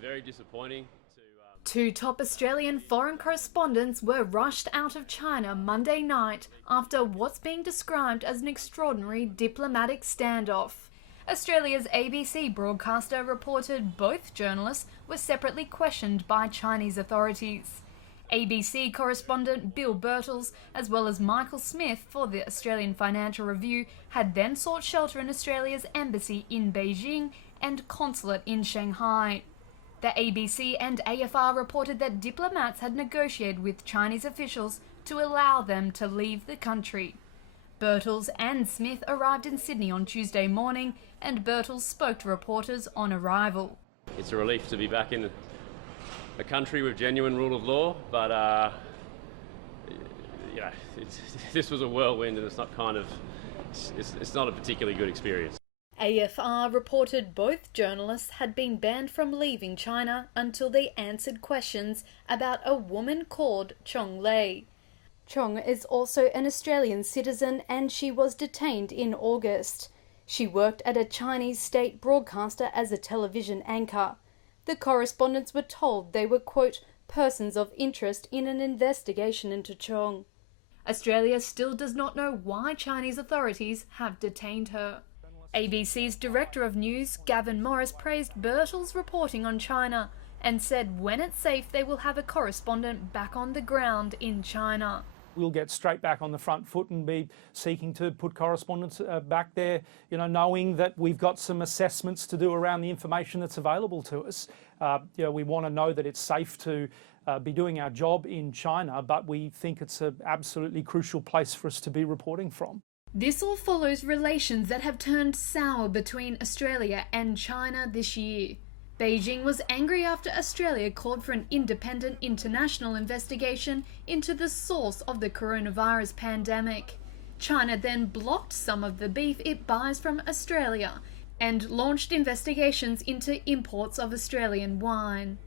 Very disappointing. Two top Australian foreign correspondents were rushed out of China Monday night after what's being described as an extraordinary diplomatic standoff. Australia's ABC broadcaster reported both journalists were separately questioned by Chinese authorities. ABC correspondent Bill Birtles, as well as Michael Smith for the Australian Financial Review, had then sought shelter in Australia's embassy in Beijing and consulate in Shanghai. The ABC and AFR reported that diplomats had negotiated with Chinese officials to allow them to leave the country. Birtles and Smith arrived in Sydney on Tuesday morning, and Birtles spoke to reporters on arrival. It's a relief to be back in a country with genuine rule of law, but this was a whirlwind, and it's not a particularly good experience. AFR reported both journalists had been banned from leaving China until they answered questions about a woman called Chong Lei. Chong is also an Australian citizen, and she was detained in August. She worked at a Chinese state broadcaster as a television anchor. The correspondents were told they were, quote, persons of interest in an investigation into Chong. Australia still does not know why Chinese authorities have detained her. ABC's Director of News, Gavin Morris, praised Birtles' reporting on China and said when it's safe they will have a correspondent back on the ground in China. We'll get straight back on the front foot and be seeking to put correspondents back there, knowing that we've got some assessments to do around the information that's available to us. We want to know that it's safe to be doing our job in China, but we think it's an absolutely crucial place for us to be reporting from. This all follows relations that have turned sour between Australia and China this year. Beijing was angry after Australia called for an independent international investigation into the source of the coronavirus pandemic. China then blocked some of the beef it buys from Australia and launched investigations into imports of Australian wine.